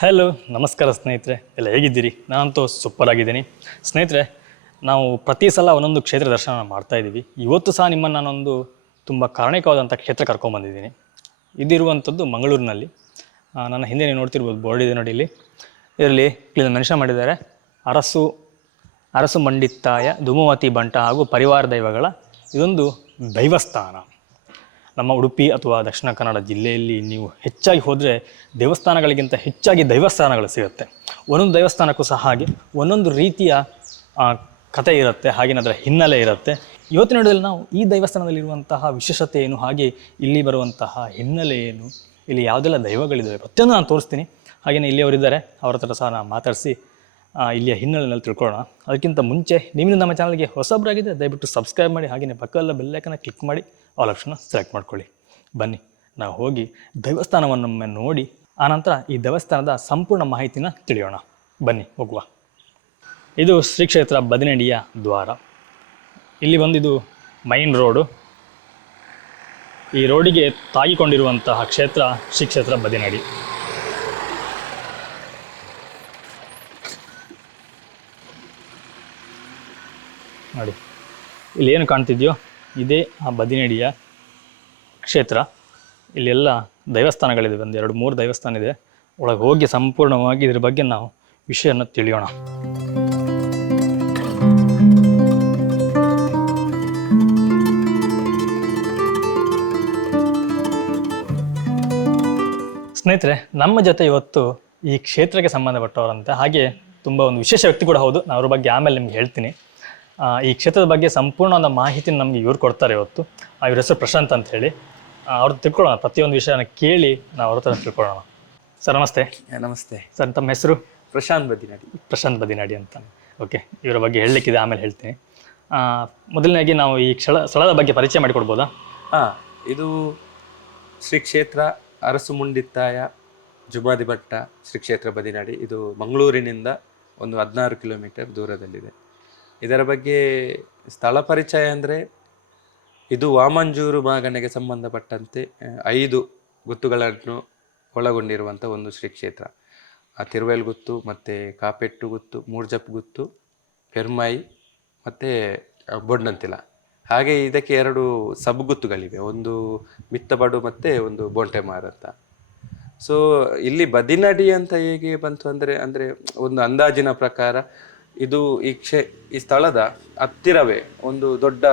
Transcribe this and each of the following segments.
Hello, ನಮಸ್ಕಾರ ಸ್ನೇಹಿತರೆ. ಎಲ್ಲ ಹೇಗಿದ್ದೀರಿ? ನಾನಂತೂ ಸೂಪರ್ ಆಗಿದ್ದೀನಿ ಸ್ನೇಹಿತರೆ. ನಾವು ಪ್ರತಿ ಸಲ ಒಂದೊಂದು ಕ್ಷೇತ್ರ ದರ್ಶನ ಮಾಡ್ತಾ ಇದ್ದೀವಿ. ಇವತ್ತು ಸಹ ನಿಮ್ಮನ್ನು ನಾನೊಂದು ತುಂಬ ಕಾರಣಿಕವಾದಂಥ ಕ್ಷೇತ್ರ ಕರ್ಕೊಂಬಂದಿದ್ದೀನಿ. ಇದಿರುವಂಥದ್ದು ಮಂಗಳೂರಿನಲ್ಲಿ. ನನ್ನ ಹಿಂದೆ ನೀವು ನೋಡ್ತಿರ್ಬೋದು, ಬೋರ್ಡ್ ಇದೆ ನೋಡಿ. ಇದರಲ್ಲಿ ಮೆನ್ಷನ್ ಮಾಡಿದ್ದಾರೆ, ಅರಸು ಮಂಡಿತ್ತಾಯ ಧೂಮವತಿ ಬಂಟ ಹಾಗೂ ಪರಿವಾರ ದೈವಗಳ ಇದೊಂದು ದೈವಸ್ಥಾನ. ನಮ್ಮ ಉಡುಪಿ ಅಥವಾ ದಕ್ಷಿಣ ಕನ್ನಡ ಜಿಲ್ಲೆಯಲ್ಲಿ ನೀವು ಹೆಚ್ಚಾಗಿ ಹೋದರೆ ದೇವಸ್ಥಾನಗಳಿಗಿಂತ ಹೆಚ್ಚಾಗಿ ದೈವಸ್ಥಾನಗಳು ಸಿಗುತ್ತೆ. ಒಂದೊಂದು ದೇವಸ್ಥಾನಕ್ಕೂ ಸಹ ಹಾಗೆ ಒಂದೊಂದು ರೀತಿಯ ಕಥೆ ಇರುತ್ತೆ, ಹಾಗೆಯೇ ಅದರ ಹಿನ್ನೆಲೆ ಇರುತ್ತೆ. ಇವತ್ತಿನ ವಿಡಿಯೋದಲ್ಲಿ ನಾವು ಈ ದೇವಸ್ಥಾನದಲ್ಲಿರುವಂತಹ ವಿಶೇಷತೆ ಏನು, ಹಾಗೆ ಇಲ್ಲಿ ಬರುವಂತಹ ಹಿನ್ನೆಲೆ ಏನು, ಇಲ್ಲಿ ಯಾವುದೆಲ್ಲ ದೈವಗಳಿದ್ದಾವೆ ಪ್ರತಿಯೊಂದು ನಾನು ತೋರಿಸ್ತೀನಿ. ಹಾಗೆಯೇ ಇಲ್ಲಿ ಅವರಿದ್ದಾರೆ, ಅವ್ರ ಹತ್ರ ಸಹ ನಾನು ಮಾತಾಡಿಸಿ ಇಲ್ಲಿಯ ಹಿನ್ನೆಲೆಯಲ್ಲಿ ತಿಳ್ಕೊಳ್ಳೋಣ. ಅದಕ್ಕಿಂತ ಮುಂಚೆ ನೀವು ನಮ್ಮ ಚಾನಲ್ಗೆ ಹೊಸಬರಾಗಿದೆ ದಯವಿಟ್ಟು ಸಬ್ಸ್ಕ್ರೈಬ್ ಮಾಡಿ, ಹಾಗೆಯೇ ಪಕ್ಕದಲ್ಲ ಬೆಲ್ಲೈಕನ್ನ ಕ್ಲಿಕ್ ಮಾಡಿ ಆಲ್ ಆಪ್ಷನ್ನ ಸೆಲೆಕ್ಟ್ ಮಾಡ್ಕೊಳ್ಳಿ. ಬನ್ನಿ ನಾವು ಹೋಗಿ ದೇವಸ್ಥಾನವನ್ನೊಮ್ಮೆ ನೋಡಿ ಆನಂತರ ಈ ದೇವಸ್ಥಾನದ ಸಂಪೂರ್ಣ ಮಾಹಿತಿನ ತಿಳಿಯೋಣ. ಬನ್ನಿ ಹೋಗುವ. ಇದು ಶ್ರೀ ಕ್ಷೇತ್ರ ಬದಿನಡಿಯ ದ್ವಾರ. ಇಲ್ಲಿ ಬಂದಿದ್ದು ಮೈನ್ ರೋಡು. ಈ ರೋಡಿಗೆ ತಾಗಿಕೊಂಡಿರುವಂತಹ ಕ್ಷೇತ್ರ ಶ್ರೀ ಕ್ಷೇತ್ರ ಬದಿನಡಿ. ನೋಡಿ, ಇಲ್ಲಿ ಏನು ಕಾಣ್ತಿದೆಯೋ ಇದೇ ಆ ಬದಿನಡಿಯ ಕ್ಷೇತ್ರ. ಇಲ್ಲೆಲ್ಲ ದೇವಸ್ಥಾನಗಳಿದೆ, ಒಂದು 2-3 ದೇವಸ್ಥಾನ ಇದೆ. ಒಳಗೆ ಹೋಗಿ ಸಂಪೂರ್ಣವಾಗಿ ಇದ್ರ ಬಗ್ಗೆ ನಾವು ವಿಷಯನ ತಿಳಿಯೋಣ. ಸ್ನೇಹಿತರೆ, ನಮ್ಮ ಜೊತೆ ಇವತ್ತು ಈ ಕ್ಷೇತ್ರಕ್ಕೆ ಸಂಬಂಧಪಟ್ಟವರಂತೆ, ಹಾಗೆ ತುಂಬ ಒಂದು ವಿಶೇಷ ವ್ಯಕ್ತಿ ಕೂಡ ಹೌದು. ನಾನು ಅವ್ರ ಬಗ್ಗೆ ಆಮೇಲೆ ನಿಮ್ಗೆ ಹೇಳ್ತೀನಿ. ಈ ಕ್ಷೇತ್ರದ ಬಗ್ಗೆ ಸಂಪೂರ್ಣ ಒಂದು ಮಾಹಿತಿ ನಮಗೆ ಇವ್ರು ಕೊಡ್ತಾರೆ ಇವತ್ತು. ಇವ್ರ ಹೆಸರು ಪ್ರಶಾಂತ್ ಅಂತ ಹೇಳಿ. ಅವ್ರು ತಿಳ್ಕೊಳ್ಳೋಣ, ಪ್ರತಿಯೊಂದು ವಿಷಯನ ಕೇಳಿ ನಾವು ಅವ್ರ ಹತ್ರ ತಿಳ್ಕೊಳ್ಳೋಣ. ಸರ್ ನಮಸ್ತೆ. ನಮಸ್ತೆ ಸರ್, ತಮ್ಮ ಹೆಸರು? ಪ್ರಶಾಂತ್ ಬದಿನಾಡಿ ಅಂತ. ಓಕೆ, ಇವರ ಬಗ್ಗೆ ಹೇಳಲಿಕ್ಕಿದೆ, ಆಮೇಲೆ ಹೇಳ್ತೀನಿ. ಮೊದಲನೇದಾಗಿ ನಾವು ಈ ಸ್ಥಳದ ಬಗ್ಗೆ ಪರಿಚಯ ಮಾಡಿಕೊಡ್ಬೋದಾ? ಇದು ಶ್ರೀ ಕ್ಷೇತ್ರ ಅರಸು ಮುಂಡಿತ್ತಾಯ ಜುಮಾದಿ ಭಟ್ಟ ಶ್ರೀ ಕ್ಷೇತ್ರ ಬದಿನಾಡಿ. ಇದು ಮಂಗಳೂರಿನಿಂದ ಒಂದು 16 ಕಿಲೋಮೀಟರ್ ದೂರದಲ್ಲಿದೆ. ಇದರ ಬಗ್ಗೆ ಸ್ಥಳ ಪರಿಚಯ ಅಂದರೆ, ಇದು ವಾಮಂಜೂರು ಮಾಗನೆಗೆ ಸಂಬಂಧಪಟ್ಟಂತೆ 5 ಗುತ್ತುಗಳನ್ನು ಒಳಗೊಂಡಿರುವಂಥ ಒಂದು ಶ್ರೀ ಕ್ಷೇತ್ರ. ತಿರುವೆಲ್ ಗುತ್ತು, ಮತ್ತು ಕಾಪೆಟ್ಟು ಗುತ್ತು, ಮೂರ್ಜಪ್ ಗುತ್ತು, ಫೆರ್ಮೈ ಮತ್ತು ಬೊಂಡಂತಿಲ. ಹಾಗೆ ಇದಕ್ಕೆ 2 ಸಬ್ ಗುತ್ತುಗಳಿವೆ, ಒಂದು ಮಿತ್ತಬಡು ಮತ್ತು ಒಂದು ಬೊಂಟೆಮಾರ್ ಅಂತ. ಸೊ ಇಲ್ಲಿ ಬದಿನಡಿ ಅಂತ ಹೇಗೆ ಬಂತು ಅಂದರೆ ಒಂದು ಅಂದಾಜಿನ ಪ್ರಕಾರ ಇದು ಈ ಸ್ಥಳದ ಹತ್ತಿರವೇ ಒಂದು ದೊಡ್ಡ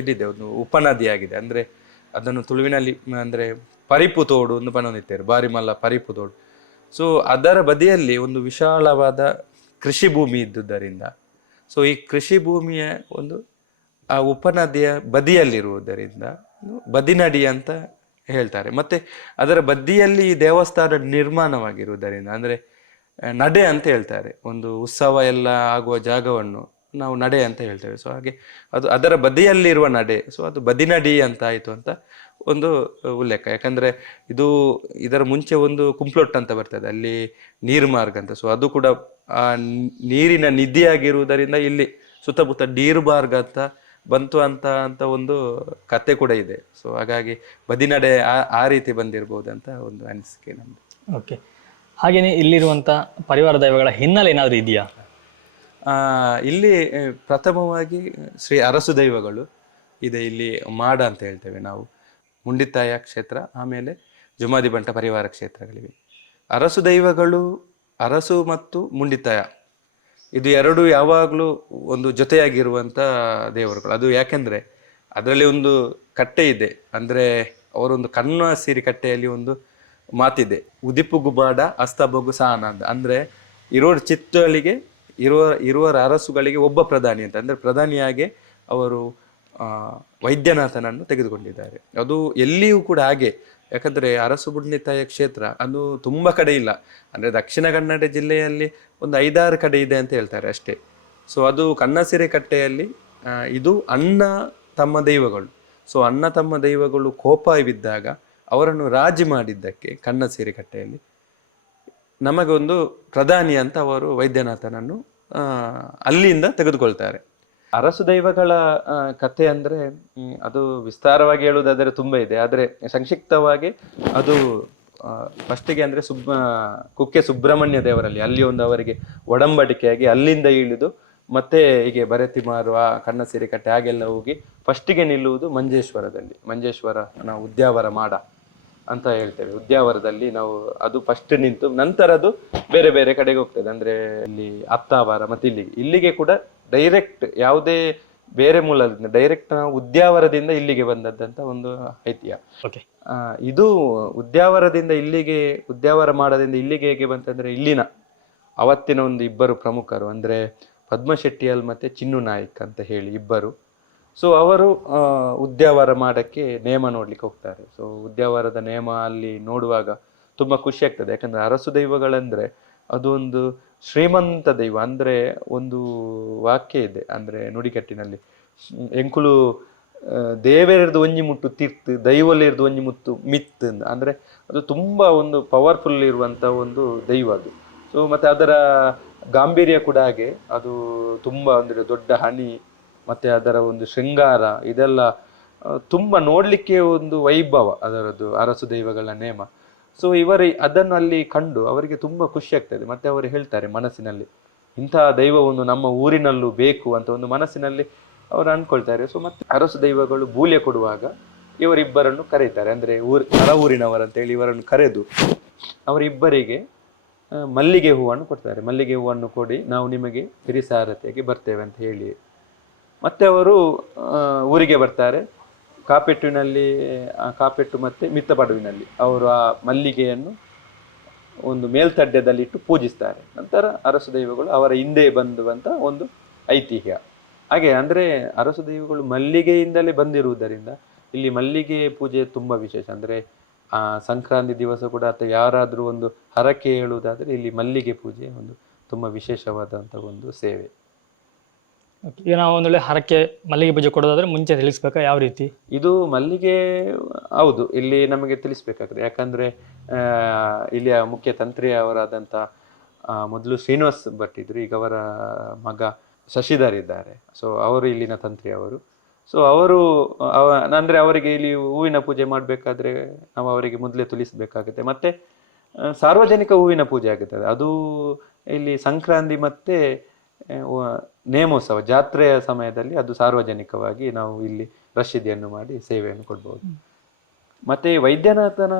ಇದಿದೆ, ಒಂದು ಉಪನದಿಯಾಗಿದೆ. ಅಂದರೆ ಅದನ್ನು ತುಳುವಿನಲ್ಲಿ ಅಂದರೆ ಪರಿಪು ತೋಡು ಒಂದು ಬಣ್ಣನಿದ್ದಾರೆ, ಬಾರಿಮಲ್ಲ ಪರಿಪು ತೋಡು. ಸೊ ಅದರ ಬದಿಯಲ್ಲಿ ಒಂದು ವಿಶಾಲವಾದ ಕೃಷಿ ಭೂಮಿ ಇದ್ದುದರಿಂದ, ಸೊ ಈ ಕೃಷಿ ಭೂಮಿಯ ಒಂದು ಆ ಉಪನದಿಯ ಬದಿಯಲ್ಲಿರುವುದರಿಂದ ಬದಿನಡಿ ಅಂತ ಹೇಳ್ತಾರೆ. ಮತ್ತು ಅದರ ಬದಿಯಲ್ಲಿ ಈ ದೇವಸ್ಥಾನ ನಿರ್ಮಾಣವಾಗಿರುವುದರಿಂದ ಅಂದರೆ ನಡೆ ಅಂತ ಹೇಳ್ತಾರೆ. ಒಂದು ಉತ್ಸವ ಎಲ್ಲ ಆಗುವ ಜಾಗವನ್ನು ನಾವು ನಡೆ ಅಂತ ಹೇಳ್ತೇವೆ. ಸೊ ಹಾಗೆ ಅದು ಅದರ ಬದಿಯಲ್ಲಿರುವ ನಡೆ, ಸೊ ಅದು ಬದಿನಡಿ ಅಂತ ಆಯಿತು ಅಂತ ಒಂದು ಉಲ್ಲೇಖ. ಯಾಕಂದರೆ ಇದರ ಮುಂಚೆ ಒಂದು ಕುಂಪ್ಲೊಟ್ಟು ಅಂತ ಬರ್ತದೆ, ಅಲ್ಲಿ ನೀರು ಮಾರ್ಗ ಅಂತ. ಸೊ ಅದು ಕೂಡ ಆ ನೀರಿನ ನಿಧಿಯಾಗಿರುವುದರಿಂದ ಇಲ್ಲಿ ಸುತ್ತಮುತ್ತ ನೀರು ಮಾರ್ಗ ಅಂತ ಬಂತು ಅಂತ ಒಂದು ಕತೆ ಕೂಡ ಇದೆ. ಸೊ ಹಾಗಾಗಿ ಬದಿನಡೆ ಆ ರೀತಿ ಬಂದಿರ್ಬೋದು ಅಂತ ಒಂದು ಅನಿಸಿಕೆ ನಮ್ಮದು. ಓಕೆ, ಹಾಗೆಯೇ ಇಲ್ಲಿರುವಂಥ ಪರಿವಾರ ದೈವಗಳ ಹಿನ್ನೆಲೆ ಏನಾದರೂ ಇದೆಯಾ? ಇಲ್ಲಿ ಪ್ರಥಮವಾಗಿ ಶ್ರೀ ಅರಸು ದೈವಗಳು ಇದೆ. ಇಲ್ಲಿ ಮಾಡ ಅಂತ ಹೇಳ್ತೇವೆ ನಾವು, ಮುಂಡಿತ್ತಾಯ ಕ್ಷೇತ್ರ, ಆಮೇಲೆ ಜುಮಾದಿ ಬಂಟ ಪರಿವಾರ ಕ್ಷೇತ್ರಗಳಿವೆ. ಅರಸು ದೈವಗಳು ಅರಸು ಮತ್ತು ಮುಂಡಿತ್ತಾಯ ಇದು 2 ಯಾವಾಗಲೂ ಒಂದು ಜೊತೆಯಾಗಿರುವಂಥ ದೇವರುಗಳು. ಅದು ಯಾಕೆಂದರೆ ಅದರಲ್ಲಿ ಒಂದು ಕಟ್ಟೆ ಇದೆ, ಅಂದರೆ ಅವರೊಂದು ಕನ್ನ ಸಿರಿ ಕಟ್ಟೆಯಲ್ಲಿ ಒಂದು ಮಾತಿದೆ, ಉದಿಪು ಗುಬಾಡ ಅಸ್ತಬಗು ಸಾನ ಅಂತ. ಅಂದರೆ ಚಿತ್ತಗಳಿಗೆ ಇರುವ ಅರಸುಗಳಿಗೆ ಒಬ್ಬ ಪ್ರಧಾನಿ ಅಂತ. ಅಂದರೆ ಪ್ರಧಾನಿಯಾಗಿ ಅವರು ವೈದ್ಯನಾಥನನ್ನು ತೆಗೆದುಕೊಂಡಿದ್ದಾರೆ. ಅದು ಎಲ್ಲಿಯೂ ಕೂಡ ಹಾಗೆ. ಯಾಕಂದರೆ ಅರಸು ಮುಂಡಿತ್ತಾಯ ಕ್ಷೇತ್ರ ಅದು ತುಂಬ ಕಡೆ ಇಲ್ಲ, ಅಂದರೆ ದಕ್ಷಿಣ ಕನ್ನಡ ಜಿಲ್ಲೆಯಲ್ಲಿ ಒಂದು 5-6 ಕಡೆ ಇದೆ ಅಂತ ಹೇಳ್ತಾರೆ ಅಷ್ಟೇ. ಸೊ ಅದು ಕನ್ನಸಿರೆ ಕಟ್ಟೆಯಲ್ಲಿ ಇದು ಅಣ್ಣ ತಮ್ಮ ದೈವಗಳು. ಸೊ ಅಣ್ಣ ತಮ್ಮ ದೈವಗಳು ಕೋಪವಿದ್ದಾಗ ಅವರನ್ನು ರಾಜಿ ಮಾಡಿದ್ದಕ್ಕೆ ಕನ್ನಸಿರೆ ಕಟ್ಟೆಯಲ್ಲಿ ನಮಗೊಂದು ಪ್ರಧಾನಿ ಅಂತ ಅವರು ವೈದ್ಯನಾಥನನ್ನು ಅಲ್ಲಿಂದ ತೆಗೆದುಕೊಳ್ತಾರೆ. ಅರಸು ದೈವಗಳ ಕಥೆ ಅಂದರೆ ಅದು ವಿಸ್ತಾರವಾಗಿ ಹೇಳುವುದಾದರೆ ತುಂಬ ಇದೆ, ಆದರೆ ಸಂಕ್ಷಿಪ್ತವಾಗಿ ಅದು ಫಸ್ಟಿಗೆ ಅಂದರೆ ಕುಕ್ಕೆ ಸುಬ್ರಹ್ಮಣ್ಯ ದೇವರಲ್ಲಿ ಅಲ್ಲಿ ಒಂದು ಅವರಿಗೆ ಒಡಂಬಡಿಕೆಯಾಗಿ ಅಲ್ಲಿಂದ ಇಳಿದು ಮತ್ತೆ ಹೀಗೆ ಬರೆತಿಮಾರು ಆ ಕಣ್ಣಸಿರಿಕಟ್ಟೆ ಹಾಗೆಲ್ಲ ಹೋಗಿ ಫಸ್ಟಿಗೆ ನಿಲ್ಲುವುದು ಮಂಜೇಶ್ವರ ನಾವು ಉದ್ಯಾವರ ಮಾಡ ಅಂತ ಹೇಳ್ತೇವೆ. ಉದ್ಯಾವರದಲ್ಲಿ ನಾವು ಅದು ಫಸ್ಟ್ ನಿಂತು ನಂತರ ಅದು ಬೇರೆ ಬೇರೆ ಕಡೆಗೆ ಹೋಗ್ತದೆ. ಅಂದ್ರೆ ಇಲ್ಲಿ ಅತ್ತಾವರ ಮತ್ತೆ ಇಲ್ಲಿಗೆ ಕೂಡ ಡೈರೆಕ್ಟ್ ಯಾವುದೇ ಬೇರೆ ಮೂಲದಿಂದ ಡೈರೆಕ್ಟ್ ನಾವು ಉದ್ಯಾವರದಿಂದ ಇಲ್ಲಿಗೆ ಬಂದದ್ದಂತ ಒಂದು ಐತಿಹ್ಯ. ಇದು ಉದ್ಯಾವರ ಮಾಡದಿಂದ ಇಲ್ಲಿಗೆ ಹೇಗೆ ಬಂತಂದ್ರೆ ಇಲ್ಲಿನ ಅವತ್ತಿನ ಒಂದು ಇಬ್ಬರು ಪ್ರಮುಖರು ಅಂದ್ರೆ ಪದ್ಮಶೆಟ್ಟಿಯಲ್ ಮತ್ತೆ ಚಿನ್ನು ನಾಯ್ಕ್ ಅಂತ ಹೇಳಿ ಇಬ್ಬರು. ಸೊ ಅವರು ಉದ್ಯಾವರ ಮಾಡಕ್ಕೆ ನೇಮ ನೋಡ್ಲಿಕ್ಕೆ ಹೋಗ್ತಾರೆ. ಸೊ ಉದ್ಯಾವರದ ನೇಮ ಅಲ್ಲಿ ನೋಡುವಾಗ ತುಂಬಾ ಖುಷಿ ಆಗ್ತದೆ. ಯಾಕಂದ್ರೆ ಅರಸು ದೈವಗಳಂದ್ರೆ ಅದು ಒಂದು ಶ್ರೀಮಂತ ದೈವ. ಅಂದ್ರೆ ಒಂದು ವಾಕ್ಯ ಇದೆ ಅಂದ್ರೆ ನುಡಿಕಟ್ಟಿನಲ್ಲಿ, ಎಂಕುಲು ದೇವೇರದು ಒಂಜಿ ಮುಟ್ಟು ತೀರ್ತು ದೈವಲಿರ್ದು ಒಂಜಿ ಮುತ್ತು ಮಿತ್ ಅಂದ್ರೆ ಅದು ತುಂಬಾ ಒಂದು ಪವರ್ಫುಲ್ ಇರುವಂತ ಒಂದು ದೈವ ಅದು. ಸೊ ಮತ್ತೆ ಅದರ ಗಾಂಭೀರ್ಯ ಕೂಡ ಹಾಗೆ, ಅದು ತುಂಬಾ ಅಂದ್ರೆ ದೊಡ್ಡ ಹಣಿ ಮತ್ತೆ ಅದರ ಒಂದು ಶೃಂಗಾರ ಇದೆಲ್ಲ ತುಂಬಾ ನೋಡ್ಲಿಕ್ಕೆ ಒಂದು ವೈಭವ ಅದರದ್ದು ಅರಸು ದೈವಗಳ ನೇಮ. ಸೊ ಅದನ್ನು ಅಲ್ಲಿ ಕಂಡು ಅವರಿಗೆ ತುಂಬಾ ಖುಷಿ ಆಗ್ತದೆ. ಮತ್ತೆ ಅವರು ಹೇಳ್ತಾರೆ ಮನಸ್ಸಿನಲ್ಲಿ ಇಂತಹ ದೈವವನ್ನು ನಮ್ಮ ಊರಿನಲ್ಲೂ ಬೇಕು ಅಂತ ಒಂದು ಮನಸ್ಸಿನಲ್ಲಿ ಅವರು ಅನ್ಕೊಳ್ತಾರೆ. ಸೊ ಮತ್ತೆ ಅರಸು ದೈವಗಳು ಬೂಲ್ಯ ಕೊಡುವಾಗ ಇವರಿಬ್ಬರನ್ನು ಕರೀತಾರೆ, ಅಂದ್ರೆ ಹೊರ ಊರಿನವರಂತೇಳಿ ಇವರನ್ನು ಕರೆದು ಅವರಿಬ್ಬರಿಗೆ ಮಲ್ಲಿಗೆ ಹೂವನ್ನು ಕೊಡ್ತಾರೆ. ಮಲ್ಲಿಗೆ ಹೂವನ್ನು ಕೊಡಿ, ನಾವು ನಿಮಗೆ ಹಿರಿಸಾರಥಿಯಾಗಿ ಬರ್ತೇವೆ ಅಂತ ಹೇಳಿ ಮತ್ತೆ ಅವರು ಊರಿಗೆ ಬರ್ತಾರೆ. ಕಾಪೆಟ್ಟು ಮತ್ತೆ ಮಿತ್ತಪಡುವಿನಲ್ಲಿ ಅವರು ಆ ಮಲ್ಲಿಗೆಯನ್ನು ಒಂದು ಮೇಲ್ತಡ್ಯದಲ್ಲಿಟ್ಟು ಪೂಜಿಸ್ತಾರೆ. ನಂತರ ಅರಸು ದೈವಗಳು ಅವರ ಹಿಂದೆ ಬಂದುವಂತ ಒಂದು ಐತಿಹ್ಯ. ಹಾಗೆ ಅಂದ್ರೆ ಅರಸು ದೈವಗಳು ಮಲ್ಲಿಗೆಯಿಂದಲೇ ಬಂದಿರುವುದರಿಂದ ಇಲ್ಲಿ ಮಲ್ಲಿಗೆ ಪೂಜೆ ತುಂಬಾ ವಿಶೇಷ. ಅಂದ್ರೆ ಆ ಸಂಕ್ರಾಂತಿ ದಿವಸ ಕೂಡ ಅಥವಾ ಯಾರಾದ್ರೂ ಒಂದು ಹರಕೆ ಹೇಳುವುದಾದ್ರೆ ಇಲ್ಲಿ ಮಲ್ಲಿಗೆ ಪೂಜೆ ಒಂದು ತುಂಬಾ ವಿಶೇಷವಾದಂತ ಒಂದು ಸೇವೆ. ಈಗ ನಾವು ಒಂದು ವೇಳೆ ಹರಕೆ ಮಲ್ಲಿಗೆ ಪೂಜೆ ಕೊಡೋದಾದ್ರೆ ಮುಂಚೆ ತಿಳಿಸ್ಬೇಕಾ ಯಾವ ರೀತಿ? ಇದು ಮಲ್ಲಿಗೆ ಹೌದು, ಇಲ್ಲಿ ನಮಗೆ ತಿಳಿಸ್ಬೇಕಾಗ್ತದೆ. ಯಾಕಂದ್ರೆ ಇಲ್ಲಿಯ ಮುಖ್ಯ ತಂತ್ರಿ ಅವರಾದಂತ ಮೊದಲು ಶ್ರೀನಿವಾಸ್ ಭಟ್ ಇದ್ರು, ಈಗ ಅವರ ಮಗ ಶಶಿಧರ್ ಇದ್ದಾರೆ. ಸೊ ಅವರು ಇಲ್ಲಿನ ತಂತ್ರಿ ಅವರು. ಸೊ ಅವರು ಅಂದ್ರೆ ಅವರಿಗೆ ಇಲ್ಲಿ ಹೂವಿನ ಪೂಜೆ ಮಾಡಬೇಕಾದ್ರೆ ನಾವು ಅವರಿಗೆ ಮೊದಲೇ ತಿಳಿಸ್ಬೇಕಾಗುತ್ತೆ. ಮತ್ತೆ ಸಾರ್ವಜನಿಕ ಹೂವಿನ ಪೂಜೆ ಆಗುತ್ತದೆ. ಅದು ಇಲ್ಲಿ ಸಂಕ್ರಾಂತಿ ಮತ್ತೆ ನೇಮೋತ್ಸವ ಜಾತ್ರೆಯ ಸಮಯದಲ್ಲಿ ಅದು ಸಾರ್ವಜನಿಕವಾಗಿ ನಾವು ಇಲ್ಲಿ ರಶೀದಿಯನ್ನು ಮಾಡಿ ಸೇವೆಯನ್ನು ಕೊಡ್ಬೋದು. ಮತ್ತೆ ವೈದ್ಯನಾಥನ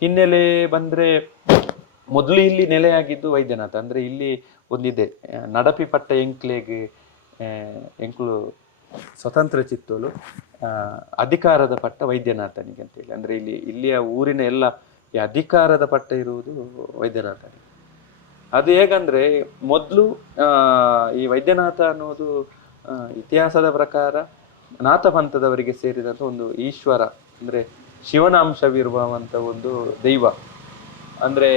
ಹಿನ್ನೆಲೆ ಬಂದ್ರೆ ಮೊದಲು ಇಲ್ಲಿ ನೆಲೆಯಾಗಿದ್ದು ವೈದ್ಯನಾಥ. ಅಂದ್ರೆ ಇಲ್ಲಿ ಒಂದಿದೆ ನಡಪಿ ಪಟ್ಟ ಎಂಕ್ಲು ಸ್ವತಂತ್ರ ಚಿತ್ತೋಲು ಅಧಿಕಾರದ ಪಟ್ಟ ವೈದ್ಯನಾಥನಿಗೆ ಅಂತೇಳಿ. ಅಂದ್ರೆ ಇಲ್ಲಿಯ ಊರಿನ ಎಲ್ಲ ಈ ಅಧಿಕಾರದ ಪಟ್ಟ ಇರುವುದು ವೈದ್ಯನಾಥನಿಗೆ. ಅದು ಹೇಗಂದ್ರೆ ಮೊದಲು ಈ ವೈದ್ಯನಾಥ ಅನ್ನೋದು ಇತಿಹಾಸದ ಪ್ರಕಾರ ನಾಥ ಪಂಥದವರಿಗೆ ಸೇರಿದಂತ ಒಂದು ಈಶ್ವರ, ಅಂದ್ರೆ ಶಿವನ ಅಂಶವಿರುವಂತ ಒಂದು ದೈವ. ಅಂದ್ರೆ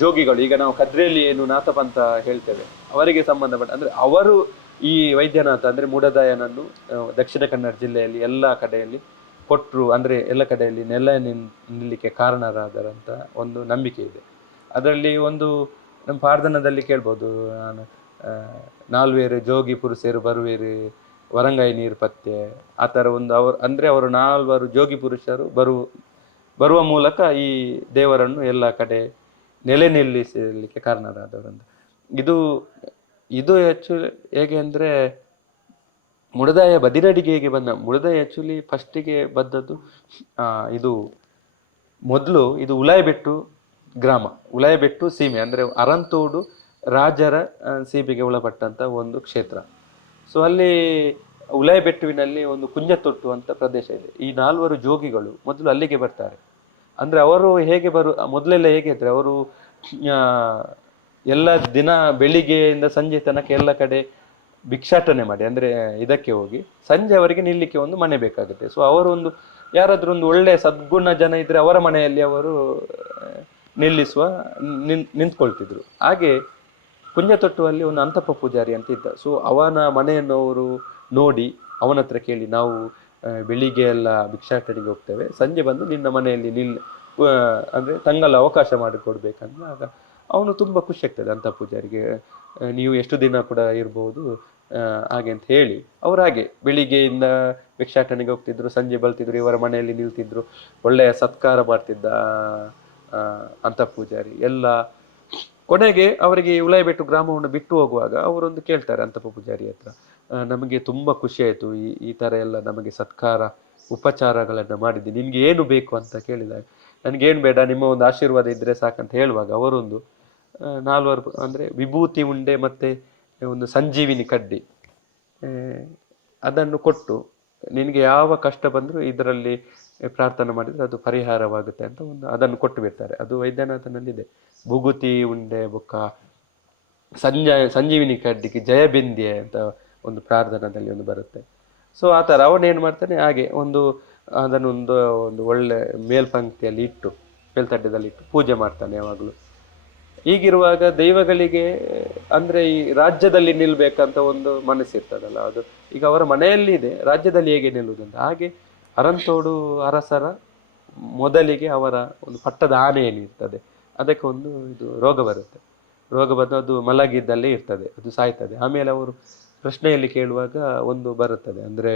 ಜೋಗಿಗಳು, ಈಗ ನಾವು ಕದ್ರೆಯಲ್ಲಿ ಏನು ನಾಥ ಪಂಥ ಹೇಳ್ತೇವೆ ಅವರಿಗೆ ಸಂಬಂಧಪಟ್ಟ ಅಂದ್ರೆ ಅವರು ಈ ವೈದ್ಯನಾಥ ಅಂದ್ರೆ ಮೂಡದಾಯನನ್ನು ದಕ್ಷಿಣ ಕನ್ನಡ ಜಿಲ್ಲೆಯಲ್ಲಿ ಎಲ್ಲ ಕಡೆಯಲ್ಲಿ ಕೊಟ್ಟರು, ಅಂದ್ರೆ ಎಲ್ಲ ಕಡೆಯಲ್ಲಿ ನಿಲ್ಲಲಿಕ್ಕೆ ಕಾರಣರಾದರಂತ ಒಂದು ನಂಬಿಕೆ ಇದೆ. ಅದರಲ್ಲಿ ಒಂದು ನಮ್ಮ ಪಾರ್ದನದಲ್ಲಿ ಕೇಳ್ಬೋದು, ನಾನು ನಾಲ್ವೇರು ಜೋಗಿ ಪುರುಷರು ಬರುವೇರು ವರಂಗಾಯಿ ನೀರು ಪತ್ತೆ, ಆ ಥರ ಒಂದು ಅವರು 4 ಜೋಗಿ ಪುರುಷರು ಬರುವ ಮೂಲಕ ಈ ದೇವರನ್ನು ಎಲ್ಲ ಕಡೆ ನಿಲ್ಲಿಸಲಿಕ್ಕೆ ಕಾರಣರಾದವರಂತ. ಇದು ಆ್ಯಕ್ಚುಲಿ ಹೇಗೆ ಅಂದರೆ ಮುಡದಾಯ ಬದಿರಡಿಗೆ ಹೇಗೆ ಮುಡದಾಯ ಆ್ಯಕ್ಚುಲಿ ಫಸ್ಟಿಗೆ ಬಂದದ್ದು ಇದು ಮೊದಲು ಇದು ಉಲಾಯಿಬೆಟ್ಟು ಗ್ರಾಮ, ಉಲಾಯಿಬೆಟ್ಟು ಸೀಮೆ ಅಂದರೆ ಅರಂತೋಡು ರಾಜರ ಸೀಮೆಗೆ ಒಳಪಟ್ಟಂತ ಒಂದು ಕ್ಷೇತ್ರ. ಸೊ ಅಲ್ಲಿ ಉಲಾಯಿಬೆಟ್ಟುವಿನಲ್ಲಿ ಒಂದು ಕುಂಜತೊಟ್ಟು ಅಂತ ಪ್ರದೇಶ ಇದೆ. ಈ 4 ಜೋಗಿಗಳು ಮೊದಲು ಅಲ್ಲಿಗೆ ಬರ್ತಾರೆ. ಅಂದ್ರೆ ಅವರು ಮೊದಲೆಲ್ಲ ಹೇಗೆ ಇದ್ರೆ ಅವರು ಎಲ್ಲ ದಿನ ಬೆಳಿಗ್ಗೆಯಿಂದ ಸಂಜೆ ತನಕ ಎಲ್ಲ ಕಡೆ ಭಿಕ್ಷಾಟನೆ ಮಾಡಿ, ಅಂದ್ರೆ ಇದಕ್ಕೆ ಹೋಗಿ ಸಂಜೆ ಅವರಿಗೆ ನಿಲ್ಲಿಕ್ಕೆ ಒಂದು ಮನೆ ಬೇಕಾಗುತ್ತೆ. ಸೊ ಅವರು ಯಾರಾದ್ರೂ ಒಂದು ಒಳ್ಳೆ ಸದ್ಗುಣ ಜನ ಇದ್ರೆ ಅವರ ಮನೆಯಲ್ಲಿ ಅವರು ನಿಂತ್ಕೊಳ್ತಿದ್ರು. ಹಾಗೆ ಕುಂಜತೊಟ್ಟುವಲ್ಲಿ ಒಂದು ಅಂತಪ್ಪ ಪೂಜಾರಿ ಅಂತ ಇದ್ದ. ಸೊ ಅವನ ಮನೆಯನ್ನು ಅವರು ನೋಡಿ ಅವನ ಹತ್ರ ಕೇಳಿ, ನಾವು ಬೆಳಿಗ್ಗೆ ಎಲ್ಲ ಭಿಕ್ಷಾಟನೆಗೆ ಹೋಗ್ತೇವೆ, ಸಂಜೆ ಬಂದು ನಿನ್ನ ಮನೆಯಲ್ಲಿ ಅಂದ್ರೆ ತಂಗಲ್ಲ ಅವಕಾಶ ಮಾಡಿಕೊಡ್ಬೇಕಂದ್ರೆ ಆಗ ಅವನು ತುಂಬಾ ಖುಷಿ ಆಗ್ತದೆ ಅಂತ ಪೂಜಾರಿಗೆ, ನೀವು ಎಷ್ಟು ದಿನ ಕೂಡ ಇರ್ಬೋದು, ಹಾಗೆ ಅಂತ ಹೇಳಿ ಅವ್ರು ಹಾಗೆ ಬೆಳಿಗ್ಗೆಯಿಂದ ಭಿಕ್ಷಾಟನೆಗೆ ಹೋಗ್ತಿದ್ರು, ಸಂಜೆ ಬರ್ತಿದ್ರು, ಇವರ ಮನೆಯಲ್ಲಿ ನಿಲ್ತಿದ್ರು, ಒಳ್ಳೆಯ ಸತ್ಕಾರ ಮಾಡ್ತಿದ್ದ ಅಂತಃಪೂಜಾರಿ ಎಲ್ಲ. ಕೊನೆಗೆ ಅವರಿಗೆ ಉಳಾಯಿಬೆಟ್ಟು ಗ್ರಾಮವನ್ನು ಬಿಟ್ಟು ಹೋಗುವಾಗ ಅವರೊಂದು ಕೇಳ್ತಾರೆ ಅಂತಪ್ಪ ಪೂಜಾರಿ ಹತ್ರ, ನಮಗೆ ತುಂಬ ಖುಷಿ ಆಯಿತು, ಈ ಥರ ಎಲ್ಲ ನಮಗೆ ಸತ್ಕಾರ ಉಪಚಾರಗಳನ್ನು ಮಾಡಿದ್ದೆ, ನಿನ್ಗೆ ಏನು ಬೇಕು ಅಂತ ಕೇಳಿದಾಗ, ನನಗೇನು ಬೇಡ, ನಿಮ್ಮ ಒಂದು ಆಶೀರ್ವಾದ ಇದ್ದರೆ ಸಾಕಂತ ಹೇಳುವಾಗ ಅವರೊಂದು 4 ಅಂದರೆ ವಿಭೂತಿ ಉಂಡೆ ಮತ್ತು ಒಂದು ಸಂಜೀವಿನಿ ಕಡ್ಡಿ ಅದನ್ನು ಕೊಟ್ಟು, ನಿನಗೆ ಯಾವ ಕಷ್ಟ ಬಂದರೂ ಇದರಲ್ಲಿ ಪ್ರಾರ್ಥನೆ ಮಾಡಿದರೆ ಅದು ಪರಿಹಾರವಾಗುತ್ತೆ ಅಂತ ಒಂದು ಅದನ್ನು ಕೊಟ್ಟು ಬಿಡ್ತಾರೆ. ಅದು ವೈದ್ಯನಾಥನಲ್ಲಿದೆ. ಭೂಗುತಿ ಉಂಡೆ ಬೊಕ್ಕ ಸಂಜೀವಿನಿ ಕಡ್ಡಿಗೆ ಜಯಬಿಂದ್ಯೆ ಅಂತ ಒಂದು ಪ್ರಾರ್ಥನಾದಲ್ಲಿ ಒಂದು ಬರುತ್ತೆ. ಸೊ ಆ ಥರ ಅವನೇನು ಮಾಡ್ತಾನೆ, ಹಾಗೆ ಅದನ್ನೊಂದು ಒಂದು ಒಳ್ಳೆ ಮೇಲ್ಪಂಕ್ತಿಯಲ್ಲಿ ಇಟ್ಟು, ಮೇಲ್ತಡ್ಡದಲ್ಲಿ ಇಟ್ಟು ಪೂಜೆ ಮಾಡ್ತಾನೆ ಯಾವಾಗಲೂ. ಹೀಗಿರುವಾಗ ದೈವಗಳಿಗೆ ಅಂದರೆ ಈ ರಾಜ್ಯದಲ್ಲಿ ನಿಲ್ಬೇಕಂತ ಒಂದು ಮನಸ್ಸಿರ್ತದಲ್ಲ, ಅದು ಈಗ ಅವರ ಮನೆಯಲ್ಲಿ ಇದೆ, ರಾಜ್ಯದಲ್ಲಿ ಹೇಗೆ ನಿಲ್ಲುವುದಂತ. ಹಾಗೆ ಅರಂತೋಡು ಅರಸರ ಮೊದಲಿಗೆ ಅವರ ಒಂದು ಪಟ್ಟದ ಆನೆ ಏನಿರ್ತದೆ ಅದಕ್ಕೆ ಒಂದು ಇದು ರೋಗ ಬರುತ್ತೆ. ರೋಗ ಬಂದು ಅದು ಮಲಗಿದ್ದಲ್ಲೇ ಇರ್ತದೆ, ಅದು ಸಾಯ್ತದೆ. ಆಮೇಲೆ ಅವರು ಪ್ರಶ್ನೆಯಲ್ಲಿ ಕೇಳುವಾಗ ಒಂದು ಬರುತ್ತದೆ, ಅಂದರೆ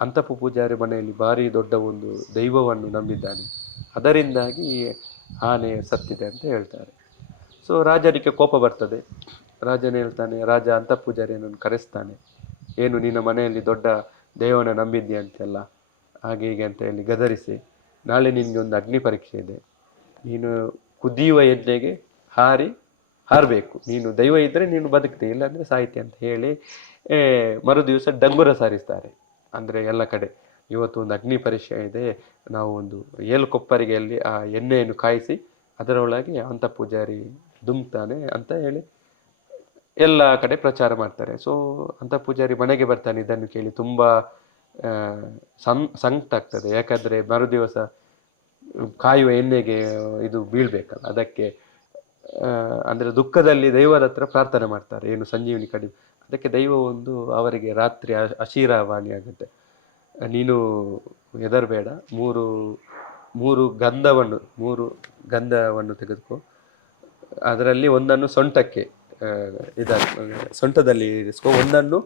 ಅಂತಪ್ಪ ಪೂಜಾರಿ ಮನೆಯಲ್ಲಿ ಭಾರಿ ದೊಡ್ಡ ಒಂದು ದೈವವನ್ನು ನಂಬಿದ್ದಾನೆ, ಅದರಿಂದಾಗಿ ಆನೆ ಸತ್ತಿದೆ ಅಂತ ಹೇಳ್ತಾರೆ. ಸೊ ರಾಜನಿಗೆ ಕೋಪ ಬರ್ತದೆ. ರಾಜನ ಹೇಳ್ತಾನೆ, ರಾಜ ಅಂತಪ್ಪ ಪೂಜಾರಿಯನ್ನು ಕರೆಸ್ತಾನೆ, ಏನು ನಿನ್ನ ಮನೆಯಲ್ಲಿ ದೊಡ್ಡ ದೈವನ ನಂಬಿದ್ದೆ ಅಂತೆಲ್ಲ ಹಾಗೆ ಹೀಗೆ ಅಂತ ಹೇಳಿ ಗದರಿಸಿ, ನಾಳೆ ನಿನಗೆ ಒಂದು ಅಗ್ನಿ ಪರೀಕ್ಷೆ ಇದೆ, ನೀನು ಕುದಿಯುವ ಎಣ್ಣೆಗೆ ಹಾರಬೇಕು, ನೀನು ದೈವ ಇದ್ದರೆ ನೀನು ಬದುಕ್ತೆ, ಇಲ್ಲಾಂದರೆ ಸಾಹಿತ್ಯ ಅಂತ ಹೇಳಿ ಮರು ದಿವಸ ಡಂಗುರ ಸಾರಿಸ್ತಾರೆ. ಅಂದರೆ ಎಲ್ಲ ಕಡೆ ಇವತ್ತು ಒಂದು ಅಗ್ನಿ ಪರೀಕ್ಷೆ ಇದೆ, ನಾವು ಒಂದು 7 ಕೊಪ್ಪರಿಗೆಯಲ್ಲಿ ಆ ಎಣ್ಣೆಯನ್ನು ಕಾಯಿಸಿ ಅದರೊಳಗೆ ಅಂತ ಪೂಜಾರಿ ಧುಮ್ತಾನೆ ಅಂತ ಹೇಳಿ ಎಲ್ಲ ಕಡೆ ಪ್ರಚಾರ ಮಾಡ್ತಾರೆ. ಸೊ ಅಂತ ಪೂಜಾರಿ ಮನೆಗೆ ಬರ್ತಾನೆ. ಇದನ್ನು ಕೇಳಿ ತುಂಬ ಸಂಕಟ ಆಗ್ತದೆ, ಯಾಕಂದರೆ ಮರು ದಿವಸ ಕಾಯುವ ಎಣ್ಣೆಗೆ ಇದು ಬೀಳ್ಬೇಕಲ್ಲ, ಅದಕ್ಕೆ ಅಂದರೆ ದುಃಖದಲ್ಲಿ ದೈವರ ಹತ್ರ ಪ್ರಾರ್ಥನೆ ಮಾಡ್ತಾರೆ, ಏನು ಸಂಜೀವಿನಿ ಕಡಿಮೆ. ಅದಕ್ಕೆ ದೈವ ಒಂದು ಅವರಿಗೆ ರಾತ್ರಿ ಅಶೀರವಾಣಿ ಆಗುತ್ತೆ, ನೀನು ಹೆದರಬೇಡ, ಮೂರು ಗಂಧವನ್ನು ತೆಗೆದುಕೋ, ಅದರಲ್ಲಿ ಒಂದನ್ನು ಸೊಂಟಕ್ಕೆ ಸೊಂಟದಲ್ಲಿ ಇರಿಸ್ಕೊ, ಒಂದನ್ನು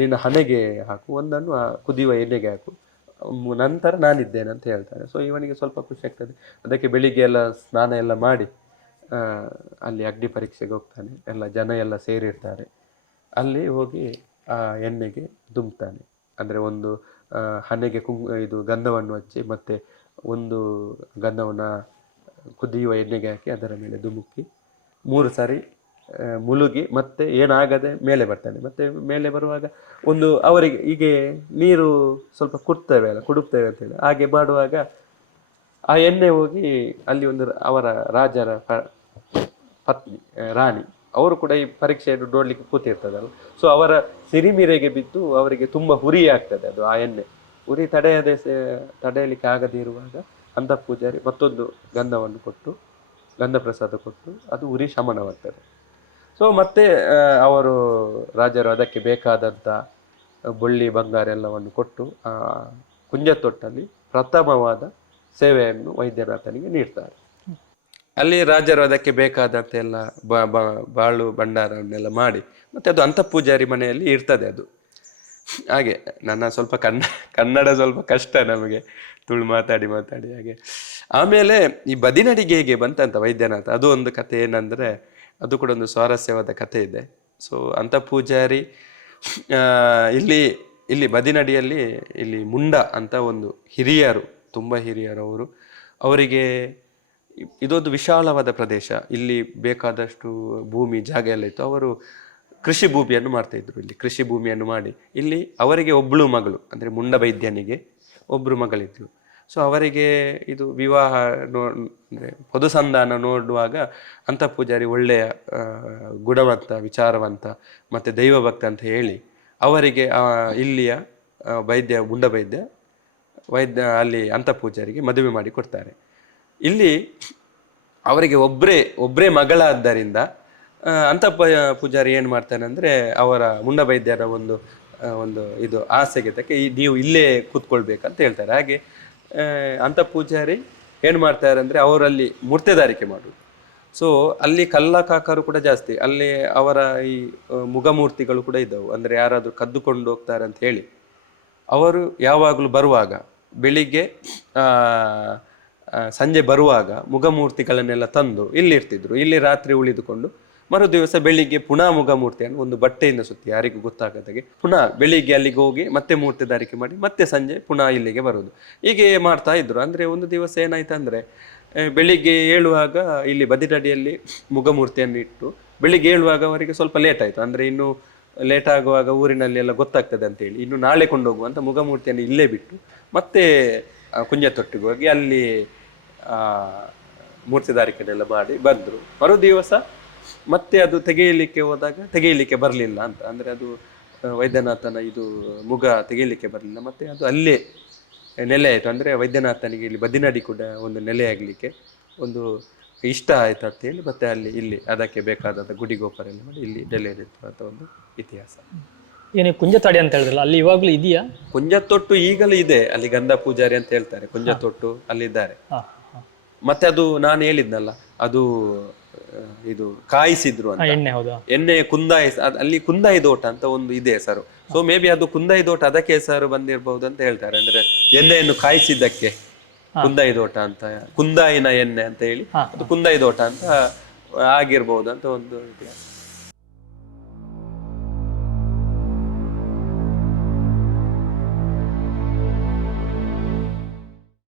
ನಿನ್ನ ಹಣೆಗೆ ಹಾಕು, ಒಂದನ್ನು ಕುದಿಯುವ ಎಣ್ಣೆಗೆ ಹಾಕು, ನಂತರ ನಾನಿದ್ದೇನೆ ಅಂತ ಹೇಳ್ತಾರೆ. ಸೊ ಇವನಿಗೆ ಸ್ವಲ್ಪ ಖುಷಿ ಆಗ್ತದೆ. ಅದಕ್ಕೆ ಬೆಳಿಗ್ಗೆ ಎಲ್ಲ ಸ್ನಾನ ಎಲ್ಲ ಮಾಡಿ ಅಲ್ಲಿ ಅಗ್ನಿ ಪರೀಕ್ಷೆಗೆ ಹೋಗ್ತಾನೆ. ಎಲ್ಲ ಜನ ಎಲ್ಲ ಸೇರಿರ್ತಾರೆ. ಅಲ್ಲಿ ಹೋಗಿ ಆ ಎಣ್ಣೆಗೆ ಧುಮ್ತಾನೆ. ಅಂದರೆ ಒಂದು ಹಣೆಗೆ ಇದು ಗಂಧವನ್ನು ಹಚ್ಚಿ ಮತ್ತೆ ಒಂದು ಗಂಧವನ್ನು ಕುದಿಯುವ ಎಣ್ಣೆಗೆ ಹಾಕಿ ಅದರ ಮೇಲೆ ಧುಮುಕಿ 3 ಸಾರಿ ಮುಳುಗಿ ಮತ್ತೆ ಏನಾಗದೆ ಮೇಲೆ ಬರ್ತಾನೆ. ಮತ್ತೆ ಮೇಲೆ ಬರುವಾಗ ಒಂದು ಅವರಿಗೆ ಹೀಗೆ ನೀರು ಸ್ವಲ್ಪ ಕುಡುಕ್ತೇವೆ ಅಂತೇಳಿ ಹಾಗೆ ಮಾಡುವಾಗ ಆ ಎಣ್ಣೆ ಹೋಗಿ ಅಲ್ಲಿ ಒಂದು ಅವರ ರಾಜರ ಪತ್ನಿ ರಾಣಿ ಅವರು ಕೂಡ ಈ ಪರೀಕ್ಷೆಯನ್ನು ನೋಡ್ಲಿಕ್ಕೆ ಕೂತಿರ್ತದಲ್ಲ. ಸೊ ಅವರ ಸಿರಿಮಿರೆಗೆ ಬಿದ್ದು ಅವರಿಗೆ ತುಂಬ ಹುರಿ ಆಗ್ತದೆ. ಅದು ಆ ಎಣ್ಣೆ ಉರಿ ತಡೆಯಲಿಕ್ಕೆ ಆಗದೇ ಇರುವಾಗ ಅಂತ ಪೂಜಾರಿ ಮತ್ತೊಂದು ಗಂಧ ಪ್ರಸಾದ ಕೊಟ್ಟು ಅದು ಉರಿ ಶಮನವಾಗ್ತದೆ. ಸೊ ಮತ್ತೆ ಅವರು ರಾಜರು ಅದಕ್ಕೆ ಬೇಕಾದಂಥ ಬೆಳ್ಳಿ ಬಂಗಾರ ಎಲ್ಲವನ್ನು ಕೊಟ್ಟು ಕುಂಜತೊಟ್ಟಲ್ಲಿ ಪ್ರಥಮವಾದ ಸೇವೆಯನ್ನು ವೈದ್ಯನಾಥನಿಗೆ ನೀಡ್ತಾರೆ. ಅಲ್ಲಿ ರಾಜರು ಅದಕ್ಕೆ ಬೇಕಾದಂತೆ ಎಲ್ಲ ಬಾಳು ಭಂಡಾರವನ್ನೆಲ್ಲ ಮಾಡಿ ಮತ್ತೆ ಅದು ಅಂತಃಪೂಜಾರಿ ಮನೆಯಲ್ಲಿ ಇರ್ತದೆ. ಅದು ಹಾಗೆ ನನ್ನ ಸ್ವಲ್ಪ ಕನ್ನಡ ಸ್ವಲ್ಪ ಕಷ್ಟ ನಮಗೆ, ತುಳು ಮಾತಾಡಿ ಹಾಗೆ. ಆಮೇಲೆ ಈ ಬದಿನಡಿಗೆ ಹೇಗೆ ಬಂತಂತ ವೈದ್ಯನಾಥ, ಅದು ಒಂದು ಕತೆ. ಏನಂದರೆ ಅದು ಕೂಡ ಒಂದು ಸ್ವಾರಸ್ಯವಾದ ಕತೆ ಇದೆ. ಸೊ ಅಂತಃಪೂಜಾರಿ ಇಲ್ಲಿ ಬದಿನಡಿಯಲ್ಲಿ ಇಲ್ಲಿ ಮುಂಡ ಅಂತ ಒಂದು ಹಿರಿಯರು, ತುಂಬ ಹಿರಿಯರು, ಅವರಿಗೆ ಇದೊಂದು ವಿಶಾಲವಾದ ಪ್ರದೇಶ, ಇಲ್ಲಿ ಬೇಕಾದಷ್ಟು ಭೂಮಿ ಜಾಗ ಎಲ್ಲ ಇತ್ತು. ಅವರು ಕೃಷಿ ಭೂಮಿಯನ್ನು ಮಾಡ್ತಾಯಿದ್ರು. ಇಲ್ಲಿ ಕೃಷಿ ಭೂಮಿಯನ್ನು ಮಾಡಿ ಇಲ್ಲಿ ಅವರಿಗೆ ಒಬ್ಬಳು ಮಗಳು, ಅಂದರೆ ಮುಂಡ ವೈದ್ಯನಿಗೆ ಒಬ್ಬರು ಮಗಳಿದ್ರು. ಸೊ ಅವರಿಗೆ ಇದು ವಿವಾಹ ಅಂದರೆ ಪೊದು ಸಂಧಾನ ನೋಡುವಾಗ ಅಂತಃಪೂಜಾರಿ ಒಳ್ಳೆಯ ಗುಣವಂತ, ವಿಚಾರವಂತ ಮತ್ತು ದೈವಭಕ್ತ ಅಂತ ಹೇಳಿ ಅವರಿಗೆ ಇಲ್ಲಿಯ ಮುಂಡ ವೈದ್ಯ ಅಲ್ಲಿ ಅಂತಃಪೂಜಾರಿಗೆ ಮದುವೆ ಮಾಡಿ ಕೊಡ್ತಾರೆ. ಇಲ್ಲಿ ಅವರಿಗೆ ಒಬ್ಬರೇ ಮಗಳಾದ್ದರಿಂದ ಪೂಜಾರಿ ಏನು ಮಾಡ್ತಾನೆ ಅಂದರೆ ಅವರ ಮುಂಡ ವೈದ್ಯರ ಒಂದು ಇದು ಆಸೆಗೆ ತಕ್ಕ ನೀವು ಇಲ್ಲೇ ಕೂತ್ಕೊಳ್ಬೇಕಂತ ಹೇಳ್ತಾರೆ. ಹಾಗೆ ಪೂಜಾರಿ ಏನು ಮಾಡ್ತಾರೆ ಅಂದರೆ ಅವರಲ್ಲಿ ಮೂರ್ತೆದಾರಿಕೆ ಮಾಡೋದು. ಸೊ ಅಲ್ಲಿ ಕಳ್ಳಕಾಕರು ಕೂಡ ಜಾಸ್ತಿ. ಅಲ್ಲಿ ಅವರ ಈ ಮುಖಮೂರ್ತಿಗಳು ಕೂಡ ಇದ್ದವು. ಅಂದರೆ ಯಾರಾದರೂ ಕದ್ದುಕೊಂಡು ಹೋಗ್ತಾರೆ ಅಂತ ಹೇಳಿ ಅವರು ಯಾವಾಗಲೂ ಬರುವಾಗ ಬೆಳಿಗ್ಗೆ ಸಂಜೆ ಬರುವಾಗ ಮುಖಮೂರ್ತಿಗಳನ್ನೆಲ್ಲ ತಂದು ಇಲ್ಲಿ ಇರ್ತಿದ್ರು. ಇಲ್ಲಿ ರಾತ್ರಿ ಉಳಿದುಕೊಂಡು ಮರು ದಿವಸ ಬೆಳಿಗ್ಗೆ ಪುನಃ ಮುಖಮೂರ್ತಿಯನ್ನು ಒಂದು ಬಟ್ಟೆಯಿಂದ ಸುತ್ತಿ ಯಾರಿಗೂ ಗೊತ್ತಾಗದಾಗೆ ಪುನಃ ಬೆಳಿಗ್ಗೆ ಅಲ್ಲಿಗೆ ಹೋಗಿ ಮತ್ತೆ ಮೂರ್ತಿ ಧಾರಿಕೆ ಮಾಡಿ ಮತ್ತೆ ಸಂಜೆ ಪುನಃ ಇಲ್ಲಿಗೆ ಬರುವುದು. ಹೀಗೆ ಮಾಡ್ತಾ ಇದ್ರು. ಅಂದರೆ ಒಂದು ದಿವಸ ಏನಾಯ್ತಂದ್ರೆ ಬೆಳಿಗ್ಗೆ ಏಳುವಾಗ ಇಲ್ಲಿ ಬದಿರಡಿಯಲ್ಲಿ ಮುಖಮೂರ್ತಿಯನ್ನು ಇಟ್ಟು ಬೆಳಿಗ್ಗೆ ಏಳುವಾಗ ಅವರಿಗೆ ಸ್ವಲ್ಪ ಲೇಟ್ ಆಯಿತು. ಅಂದರೆ ಇನ್ನು ಲೇಟ್ ಆಗುವಾಗ ಊರಿನಲ್ಲಿ ಎಲ್ಲ ಗೊತ್ತಾಗ್ತದೆ ಅಂತೇಳಿ ಇನ್ನು ನಾಳೆ ಕೊಂಡೋಗುವಂತ ಮುಖಮೂರ್ತಿಯನ್ನು ಇಲ್ಲೇ ಬಿಟ್ಟು ಮತ್ತೆ ಕುಂಜ ತೊಟ್ಟಿಗೆ ಹೋಗಿ ಅಲ್ಲಿ ಮೂರ್ತಿ ಧಾರಿಕೆನೆಲ್ಲ ಮಾಡಿ ಬಂದರು. ಮರು ದಿವಸ ಮತ್ತೆ ಅದು ತೆಗೆಯಲಿಕ್ಕೆ ಹೋದಾಗ ತೆಗೆಯಲಿಕ್ಕೆ ಬರಲಿಲ್ಲ ಅಂತ. ಅಂದರೆ ಅದು ವೈದ್ಯನಾಥನ ಇದು ಮುಗ ತೆಗೆಯಲಿಕ್ಕೆ ಬರಲಿಲ್ಲ. ಮತ್ತೆ ಅದು ಅಲ್ಲೇ ನೆಲೆ ಆಯಿತು. ಅಂದರೆ ವೈದ್ಯನಾಥನಿಗೆ ಇಲ್ಲಿ ಬದಿನಡಿ ಕೂಡ ಒಂದು ನೆಲೆ ಆಗಲಿಕ್ಕೆ ಒಂದು ಇಷ್ಟ ಆಯ್ತು ಅಂತೇಳಿ ಮತ್ತೆ ಇಲ್ಲಿ ಅದಕ್ಕೆ ಬೇಕಾದ ಗುಡಿ ಗೋಪುರ ಎಲ್ಲ ಮಾಡಿ ಇಲ್ಲಿ ನೆಲೆ ಇತ್ತು ಅಂತ ಒಂದು ಇತಿಹಾಸ. ಏನು ಕುಂಜತಾಡಿ ಅಂತ ಹೇಳಿದ್ರಲ್ಲ, ಅಲ್ಲಿ ಇವಾಗಲೂ ಇದೆಯಾ? ಕುಂಜತೊಟ್ಟು ಈಗಲೂ ಇದೆ. ಅಲ್ಲಿ ಗಂಧ ಪೂಜಾರಿ ಅಂತ ಹೇಳ್ತಾರೆ. ಕುಂಜತೊಟ್ಟು ಅಲ್ಲಿದ್ದಾರೆ. ಮತ್ತೆ ಅದು ನಾನು ಹೇಳಿದ್ನಲ್ಲ, ಅದು ಇದು ಕಾಯಿಸಿದ್ರು ಅಂತ ಎಣ್ಣೆ. ಹೌದಾ? ಎಣ್ಣೆ ಕುಂದಾಯಿ, ಅಲ್ಲಿ ಕುಂದಾಯಿ ದೋಟ ಅಂತ ಒಂದು ಇದೆ ಹೆಸರು. ಸೊ ಮೇ ಬಿ ಅದು ಕುಂದಾಯಿ ದೋಟ ಅದಕ್ಕೆ ಹೆಸರು ಬಂದಿರಬಹುದು ಅಂತ ಹೇಳ್ತಾರೆ. ಅಂದ್ರೆ ಎಣ್ಣೆಯನ್ನು ಕಾಯಿಸಿದ್ದಕ್ಕೆ ಕುಂದಾಯಿ ದೋಟ ಅಂತ, ಕುಂದಾಯಿನ ಎಣ್ಣೆ ಅಂತ ಹೇಳಿ ಅದು ಕುಂದಾಯಿ ದೋಟ ಅಂತ ಆಗಿರ್ಬಹುದು ಅಂತ ಒಂದು ಇತಿಹಾಸ.